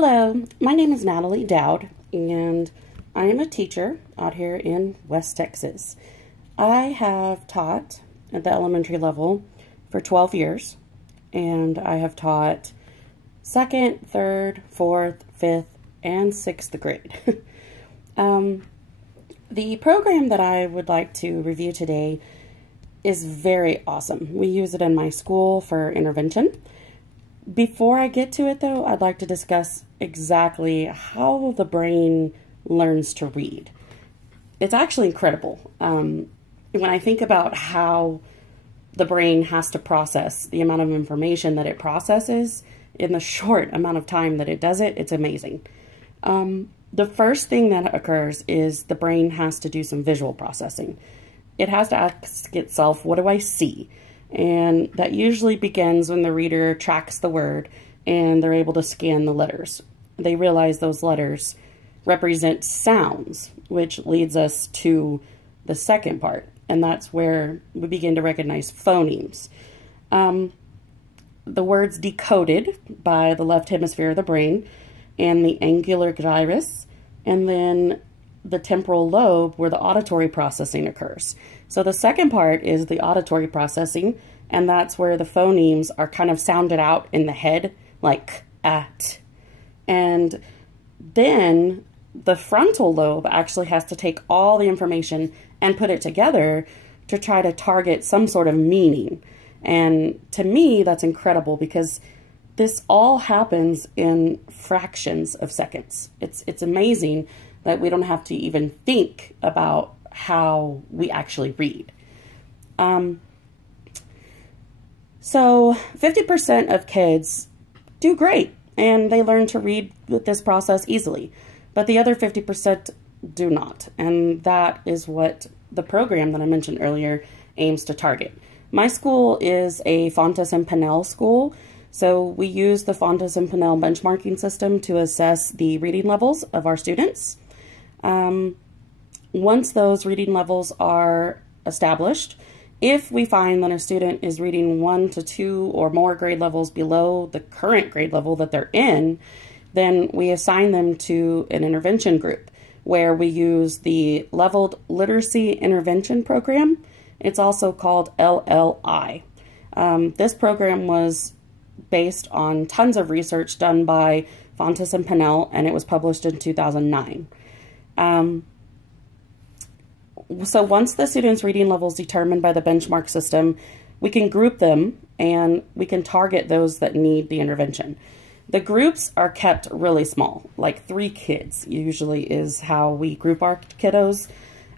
Hello, my name is Natalie Dowd, and I am a teacher out here in West Texas. I have taught at the elementary level for 12 years, and I have taught 2nd, 3rd, 4th, 5th, and 6th grade. The program that I would like to review today is very awesome. We use it in my school for intervention. Before I get to it, though, I'd like to discuss exactly how the brain learns to read. It's actually incredible. When I think about how the brain has to process the amount of information that it processes in the short amount of time that it does it, it's amazing. The first thing that occurs is the brain has to do some visual processing. It has to ask itself, what do I see? And that usually begins when the reader tracks the word and they're able to scan the letters. They realize those letters represent sounds, which leads us to the second part, and that's where we begin to recognize phonemes. The words decoded by the left hemisphere of the brain and the angular gyrus, and then the temporal lobe where the auditory processing occurs. So the second part is the auditory processing, and that's where the phonemes are kind of sounded out in the head, like at. And then the frontal lobe actually has to take all the information and put it together to try to target some sort of meaning. And to me, that's incredible because this all happens in fractions of seconds. It's amazing that we don't have to even think about how we actually read. So 50% of kids do great and they learn to read with this process easily, but the other 50% do not. And that is what the program that I mentioned earlier aims to target. My school is a Fontes and Pinnell school, so we use the Fontes and Pinnell benchmarking system to assess the reading levels of our students. Once those reading levels are established, if we find that a student is reading 1 to 2 or more grade levels below the current grade level that they're in, then we assign them to an intervention group where we use the Leveled Literacy Intervention Program. It's also called LLI. This program was based on tons of research done by Fontes and Pinnell, and it was published in 2009. So once the students' reading levels determined by the benchmark system, we can group them and we can target those that need the intervention. The groups are kept really small, like 3 kids usually is how we group our kiddos.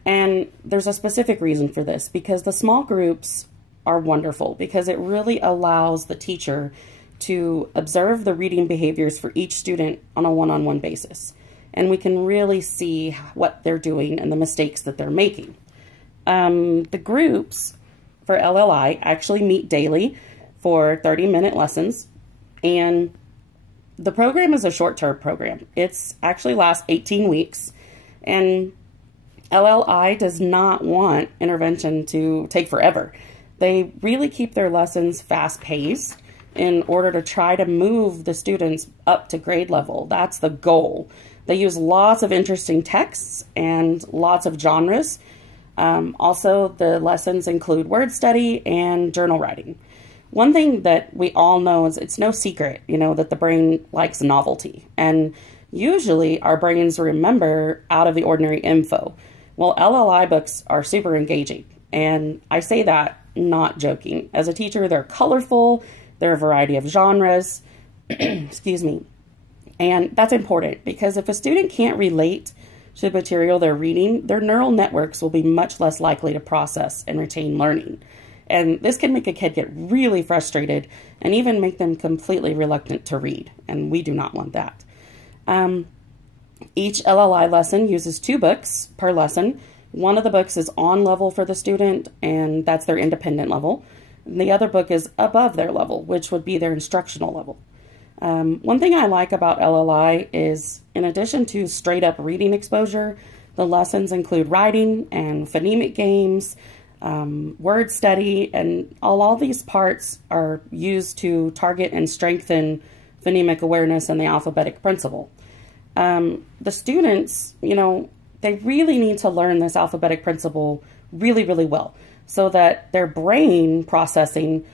And there's a specific reason for this, because the small groups are wonderful because it really allows the teacher to observe the reading behaviors for each student on a one-on-one basis. And we can really see what they're doing and the mistakes that they're making. The groups for LLI actually meet daily for 30-minute lessons, and the program is a short-term program. It's actually lasts 18 weeks, and LLI does not want intervention to take forever. They really keep their lessons fast-paced in order to try to move the students up to grade level. That's the goal. They use lots of interesting texts and lots of genres. Also, the lessons include word study and journal writing. One thing that we all know is it's no secret, that the brain likes novelty. And usually our brains remember out of the ordinary info. Well, LLI books are super engaging. And I say that not joking. As a teacher, they're colorful. They're a variety of genres. Excuse me. And that's important because if a student can't relate to the material they're reading, their neural networks will be much less likely to process and retain learning. And this can make a kid get really frustrated and even make them completely reluctant to read. And we do not want that. Each LLI lesson uses 2 books per lesson. One of the books is on level for the student, and that's their independent level. And the other book is above their level, which would be their instructional level. One thing I like about LLI is, in addition to straight up reading exposure, the lessons include writing and phonemic games, word study, and all these parts are used to target and strengthen phonemic awareness, and the alphabetic principle. The students, they really need to learn this alphabetic principle really, really well so that their brain processing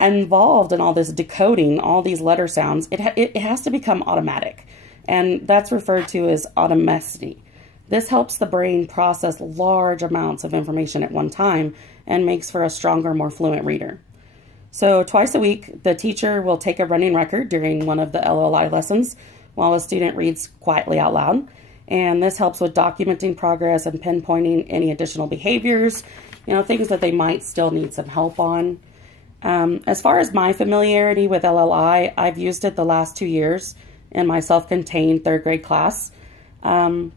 involved in all this decoding, all these letter sounds, it has to become automatic. And that's referred to as automaticity. This helps the brain process large amounts of information at one time and makes for a stronger, more fluent reader. So twice a week, the teacher will take a running record during one of the LLI lessons while a student reads quietly out loud. And this helps with documenting progress and pinpointing any additional behaviors, things that they might still need some help on. As far as my familiarity with LLI, I've used it the last 2 years in my self-contained third grade class. I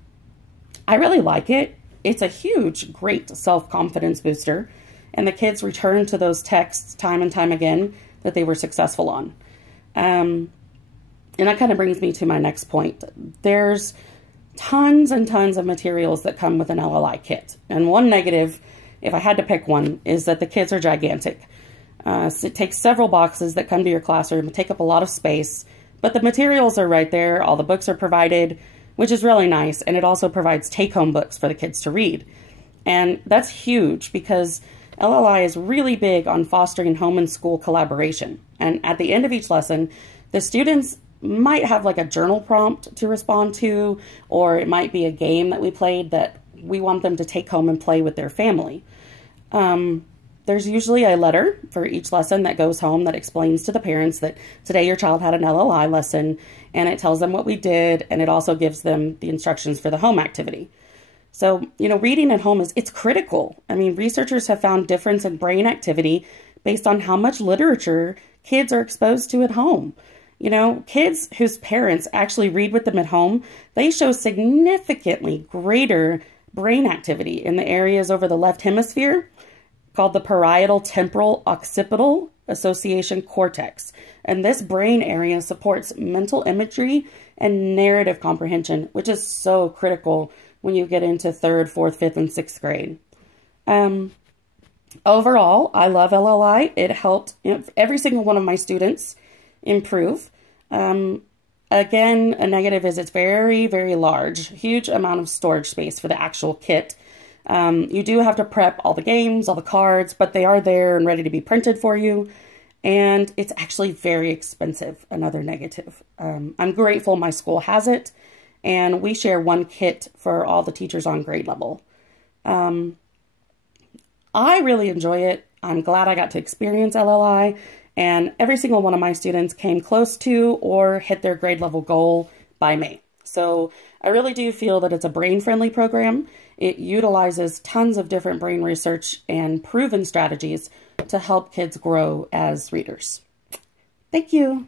really like it. It's a huge, great self-confidence booster, and the kids return to those texts time and time again that they were successful on. And that kind of brings me to my next point. There's tons and tons of materials that come with an LLI kit. And one negative, if I had to pick one, is that the kits are gigantic. So it takes several boxes that come to your classroom, take up a lot of space, but the materials are right there. All the books are provided, which is really nice. And it also provides take-home books for the kids to read. And that's huge because LLI is really big on fostering home and school collaboration. And at the end of each lesson, the students might have like a journal prompt to respond to, or it might be a game that we played that we want them to take home and play with their family. There's usually a letter for each lesson that goes home that explains to the parents that today your child had an LLI lesson, and it tells them what we did, and it also gives them the instructions for the home activity. So, reading at home it's critical. I mean, researchers have found difference in brain activity based on how much literature kids are exposed to at home. Kids whose parents actually read with them at home, they show significantly greater brain activity in the areas over the left hemisphere called the parietal temporal occipital association cortex. And this brain area supports mental imagery and narrative comprehension, which is so critical when you get into 3rd, 4th, 5th, and 6th grade. Overall, I love LLI. It helped every single one of my students improve. Again, a negative is it's very, very large, huge amount of storage space for the actual kit. You do have to prep all the games, all the cards, but they are there and ready to be printed for you. And it's actually very expensive, another negative. I'm grateful my school has it, and we share one kit for all the teachers on grade level. I really enjoy it. I'm glad I got to experience LLI, and every single one of my students came close to or hit their grade level goal by May. So I really do feel that it's a brain-friendly program. It utilizes tons of different brain research and proven strategies to help kids grow as readers. Thank you.